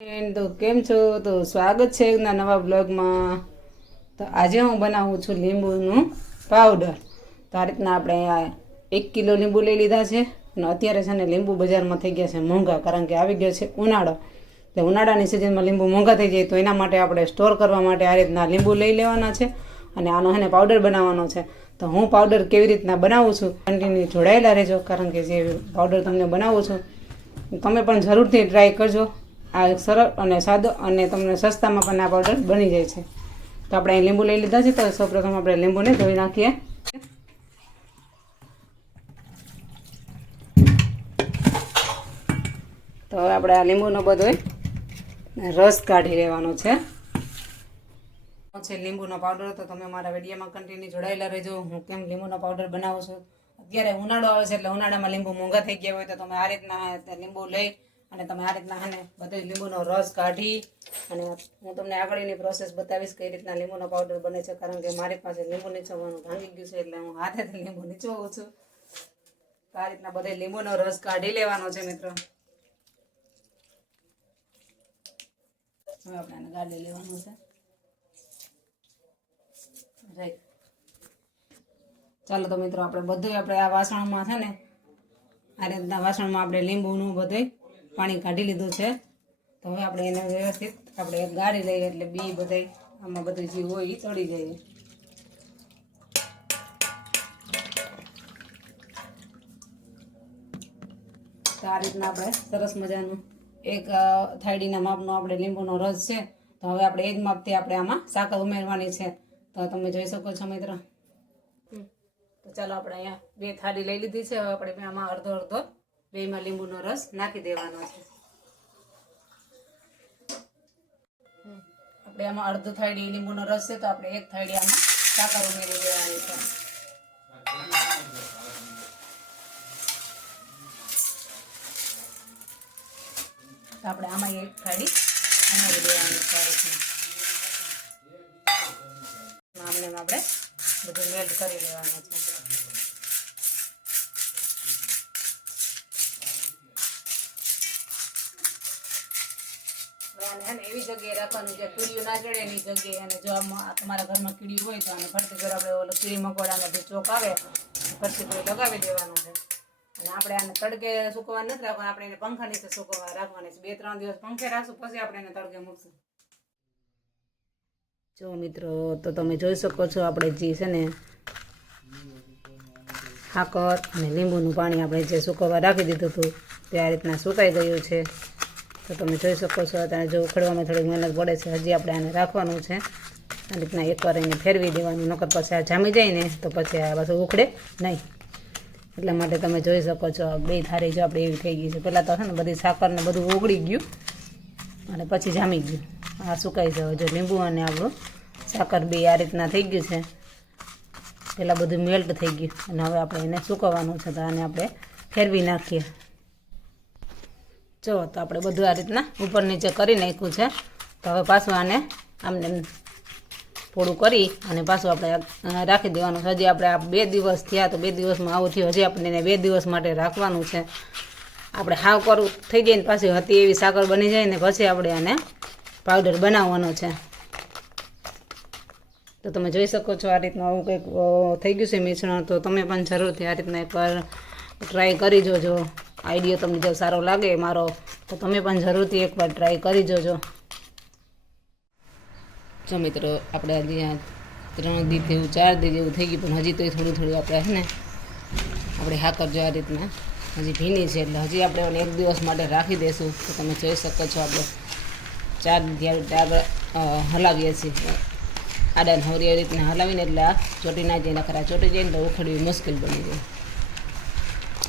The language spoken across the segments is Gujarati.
તો કેમ છો? તો સ્વાગત છે એકના નવા બ્લોગમાં. તો આજે હું બનાવું છું લીંબુનું પાવડર. તો આ રીતના આપણે આ 1 કિલો લીંબુ લઈ લીધા છે. અને અત્યારે છે ને લીંબુ બજારમાં થઈ ગયા છે મોંઘા, કારણ કે આવી ગયો છે ઉનાળો. એટલે ઉનાળાની સિઝનમાં લીંબુ મોંઘા થઈ જાય, તો એના માટે આપણે સ્ટોર કરવા માટે આ રીતના લીંબુ લઈ લેવાના છે અને આનો એને પાવડર બનાવવાનો છે. તો હું પાવડર કેવી રીતના બનાવું છું કન્ટિન્યુ જોડાયેલા રહેજો, કારણ કે જે પાવડર તમને બનાવું છું તમે પણ જરૂરથી ટ્રાય કરજો. આ એક સરળ અને સાદો અને તમને સસ્તામાં પણ આ પાવડર બની જાય છે. તો આપણે અહીં લીંબુ લઈ લીધા છે. તો સૌપ્રથમ આપણે લીંબુને ધોઈ નાખીએ. તો હવે આપણે આ લીંબુનો બધો રસ કાઢી લેવાનો છે. લીંબુનો પાવડર તો તમે મારા વિડીયોમાં કન્ટિન્યુ જોડાયેલા રહેજો. હું કેમ લીંબુનો પાવડર બનાવું છું. અત્યારે ઉનાળો આવે છે, એટલે ઉનાળામાં લીંબુ મોંઘા થઈ ગયા હોય તો તમે આ રીતના લીંબુ લઈ અને તમે આ રીતના હે ને બધો લીંબુનો રસ કાઢી અને હું તમને આગળની પ્રોસેસ બતાવીશ કઈ રીતના લીંબુનો પાવડર બને છે. કારણ કે મારી પાસે લીંબુ નીચોવાનું ભાંગી ગયું છે, એટલે હું હાથેથી લીંબુ નીચોવું છું. તો આ રીતના બધે લીંબુનો રસ કાઢી લેવાનો છે મિત્રો. હવે આપણે આને ગાળી લેવાનું છે. રાઈટ, ચાલો તો મિત્રો આપણે બધું આપણે આ વાસણમાં છે ને આ રીતના વાસણમાં આપણે લીંબુનું બધું પાણી કાઢી લીધું છે. તો હવે આપણે એને વ્યવસ્થિત આપણે ગાળી લઈએ, એટલે બી બધે આમાં બધું જે હોય એ ચડી જાય. તો આ રીતના આપણે સરસ મજાનું એક થાળીના માપનો આપણે લીંબુનો રસ છે. તો હવે આપણે એ જ માપથી આપણે આમાં સાકર ઉમેરવાની છે. તો તમે જોઈ શકો છો મિત્રો. તો ચાલો આપણે અહીંયા 2 થાળી લઈ લીધી છે. હવે આપણે આમાં અડધો અડધો બેમાં લીંબુનો રસ નાખી દેવાનો છે. આપણે આમાં અડધો થાળી લીંબુનો રસ છે, તો આપણે 1 થાળી આમાં સાકર ઉમેરી દેવાની છે. તો આપણે આમાં 1 થાળી ઉમેરી દેવાની છે. આમને આપણે બધું મેલ્ટ કરી લેવાનું છે. એવી જગ્યાએ રાખવાનું જે કીડીઓ ના ચડે એની જગ્યાએ. અને જો તમારા ઘરમાં કીડી હોય તો આને ફરતી ઘર આપણે ઓલો કીડી મકોડાનો જે ચોક આવે ફરતી કોઈ લગાવી દેવાનો છે. અને આપણે આને તડકે સૂકવવા નથી રાખવાનું, આપણે એને પંખા નીચે સૂકવવા રાખવાની છે. 2-3 દિવસ પંખે રાખશું, પછી આપણે એને તડકે મૂકશું. જો મિત્રો, તો તમે જોઈ શકો છો આપણે જે છે ને સાકર અને લીંબુનું પાણી આપણે જે સૂકવવા રાખી દીધું હતું તે આ રીતના સુકાઈ ગયું છે. તો તમે જોઈ શકો છો. અત્યારે જો ઉખડવામાં થોડીક મહેનત પડે છે. હજી આપણે આને રાખવાનું છે. આ રીતના એકવાર એને ફેરવી દેવાનું, નકર પછી આ જામી જાય ને તો પછી આ પાછું ઉખડે નહીં. એટલા માટે તમે જોઈ શકો છો 2 થાળી જો આપણે એવી થઈ ગઈ છે. પહેલાં તો છે ને બધી સાકર ને બધું ઓગળી ગયું અને પછી જામી ગયું. આ સુકાઈ જાય. જો લીંબુ અને આપણું સાકર બે આ રીતના થઈ ગયું છે. પહેલાં બધું મેલ્ટ થઈ ગયું અને હવે આપણે એને સૂકવવાનું છે. તો આને આપણે ફેરવી નાખીએ. જો તો આપણે બધું આ રીતના ઉપર નીચે કરી નાખ્યું છે. તો હવે પાછું આને આમને થોડું કરી અને પાછું આપણે રાખી દેવાનું છે. હજી આપણે આ 2 દિવસ થયા, તો 2 દિવસમાં આવું થયું. હજી આપણે એને 2 દિવસ માટે રાખવાનું છે. આપણે હાવ કરું થઈ જાય ને પાછી હતી એવી સાકર બની જાય ને પછી આપણે આને પાવડર બનાવવાનો છે. તો તમે જોઈ શકો છો આ રીતનું આવું કંઈક થઈ ગયું છે મિશ્રણ. તો તમે પણ જરૂરથી આ રીતના એકવાર ટ્રાય કરી જોજો. આઈડિયો તમને જો સારો લાગે મારો, તો તમે પણ જરૂરથી એકવાર ટ્રાય કરી જોજો. જો મિત્રો, આપણે હજી 3 દી જેવું 4 દી જેવું થઈ ગયું, પણ હજી તો થોડું થોડું આપણે છે ને આપણે સાકર જો આ રીતના હજી ભીની છે, એટલે હજી આપણે 1 દિવસ માટે રાખી દઈશું. તો તમે જોઈ શકો છો આપણે 4 દી આગળ હલાવીએ છીએ. આડાને હવરી રીતના હલાવીને એટલે આ ચોટી ના જાય. નખરા ચોટી જાય ને તો ઉખડવી મુશ્કેલ બની જાય.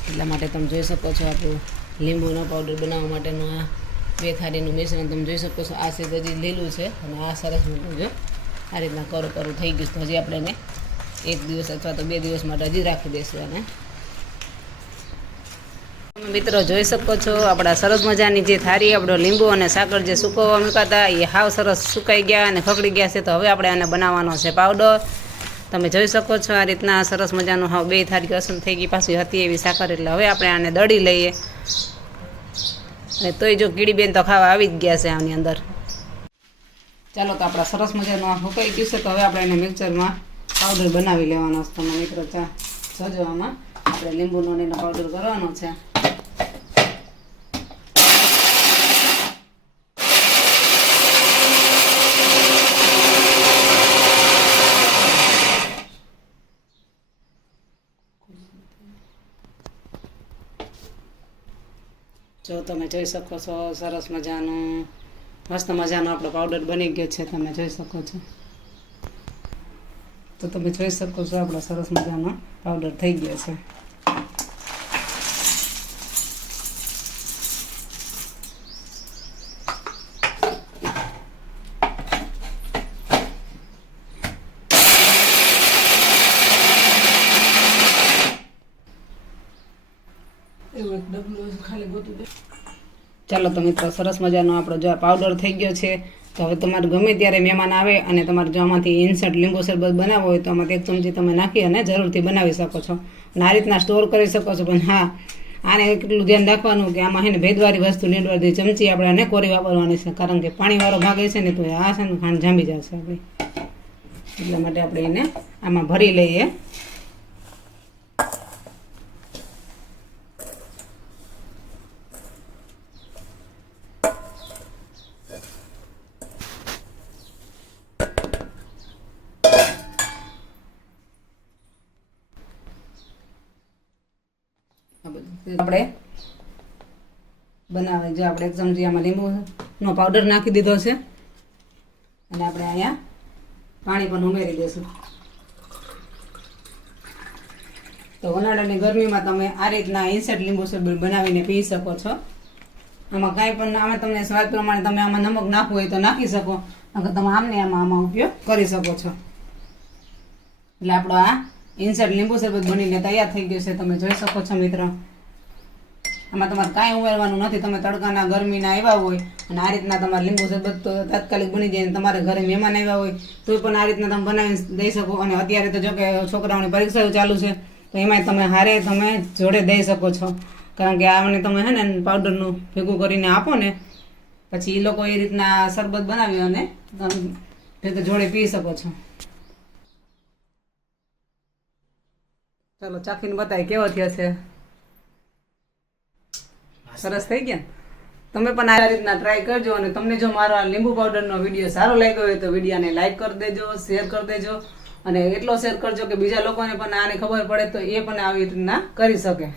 એટલા માટે તમે જોઈ શકો છો આપણું લીંબુનો પાવડર બનાવવા માટેનું આ 2 થાળીનું મિશ્રણ તમે જોઈ શકો છો. આ સીધ હજી લીલું છે અને આ સરસ મોટું જો આ રીતના કરું થઈ ગયું. તો હજી આપણે એને 1 દિવસ અથવા તો 2 દિવસ માટે હજી રાખી દઈશું. અને તમે મિત્રો જોઈ શકો છો આપણા સરસ મજાની જે થાળી આપણો લીંબુ અને સાકર જે સૂકવવા મૂક્યા હતા એ હાવ સરસ સુકાઈ ગયા અને ફકડી ગયા છે. તો હવે આપણે આને બનાવવાનો છે પાવડર. તમે જોઈ શકો છો આ રીતના સરસ મજાનું હાવ 2 થાળી અસલ થઈ ગઈ પાછી હતી એવી સાકર. એટલે હવે આપણે આને દળી લઈએ. અને તોય જો કીડીબેન તો ખાવા આવી જ ગયા છે આની અંદર. ચાલો તો આપણા સરસ મજાનું આ સુકાઈ ગયું છે. તો હવે આપણે એને મિક્સરમાં પાવડર બનાવી લેવાનો છે. તમે મિત્રો જોજો આમાં આપણે લીંબુનો એનો પાવડર કરવાનો છે. જો તમે જોઈ શકો છો સરસ મજાનું મસ્ત મજાનો આપણો પાવડર બની ગયો છે. તમે જોઈ શકો છો. તો તમે જોઈ શકો છો આપણો સરસ મજાનો પાવડર થઈ ગયો છે. ચાલો તો મિત્રો સરસ મજાનો આપણો જો પાવડર થઈ ગયો છે. તો હવે તમારે ગમે ત્યારે મહેમાન આવે અને તમારે જો આમાંથી ઇન્સ્ટન્ટ લીંબુ શરબત બનાવવો હોય તો આમાંથી 1 ચમચી તમે નાખી અને જરૂરથી બનાવી શકો છો અને આ રીતના સ્ટોર કરી શકો છો. પણ હા, આને એટલું ધ્યાન રાખવાનું કે આમાં છે ને ભેદવાળી વસ્તુ નીડવાળી ચમચી આપણે આને કોરી વાપરવાની છે. કારણ કે પાણીવાળો ભાગ છે ને તો આ છે ને ખાંડ જામી જશે આપણી. એટલા માટે આપણે એને આમાં ભરી લઈએ. આપણે બનાવે જો આપણે 1 ચમચી આમાં લીંબુનો પાવડર નાખી દીધો છે અને આપણે અહીંયા પાણી પણ ઉમેરી દઈશું. તો ઉનાળાની ગરમીમાં તમે આ રીતના ઇન્સ્ટન્ટ લીંબુ શરબત બનાવીને પી શકો છો. આમાં કાંઈ પણ આમાં તમને સ્વાદ પ્રમાણે તમે આમાં નમક નાખવું હોય તો નાખી શકો, નકર તમે આમાં ઉપયોગ કરી શકો છો. એટલે આપણો આ ઇન્સ્ટન્ટ લીંબુ શરબત બનીને તૈયાર થઈ ગયું છે. તમે જોઈ શકો છો મિત્રો. આમાં તમારે કાંઈ ઉમેરવાનું નથી. તમે તડકાના ગરમીના આવ્યા હોય અને આ રીતના તમારે લીંબુ શરબત તો તાત્કાલિક બની જાય. તમારે ઘરે મહેમાન આવ્યા હોય તો પણ આ રીતના તમે બનાવી દઈ શકો. અને અત્યારે તો જો કે છોકરાઓની પરીક્ષાઓ ચાલુ છે તો એમાંય તમે હારે તમે જોડે દઈ શકો છો. કારણ કે આમને તમે છે ને પાવડરનું ભેગું કરીને આપો ને પછી એ લોકો એ રીતના શરબત બનાવી અને તમે જોડે પી શકો છો. ચાલો ચાખીને બતાવી કેવો થયો છે. સરસ થઈ ગયા. તમે પણ આ રીતના ટ્રાય કરજો. અને તમને જો મારો આ લીંબુ પાવડરનો વિડીયો સારો લાગ્યો હોય તો વિડીયોને લાઈક કરી દેજો, શેર કરી દેજો અને એટલો શેર કરજો કે બીજા લોકોને પણ આને ખબર પડે તો એ પણ આવી રીતના કરી શકે.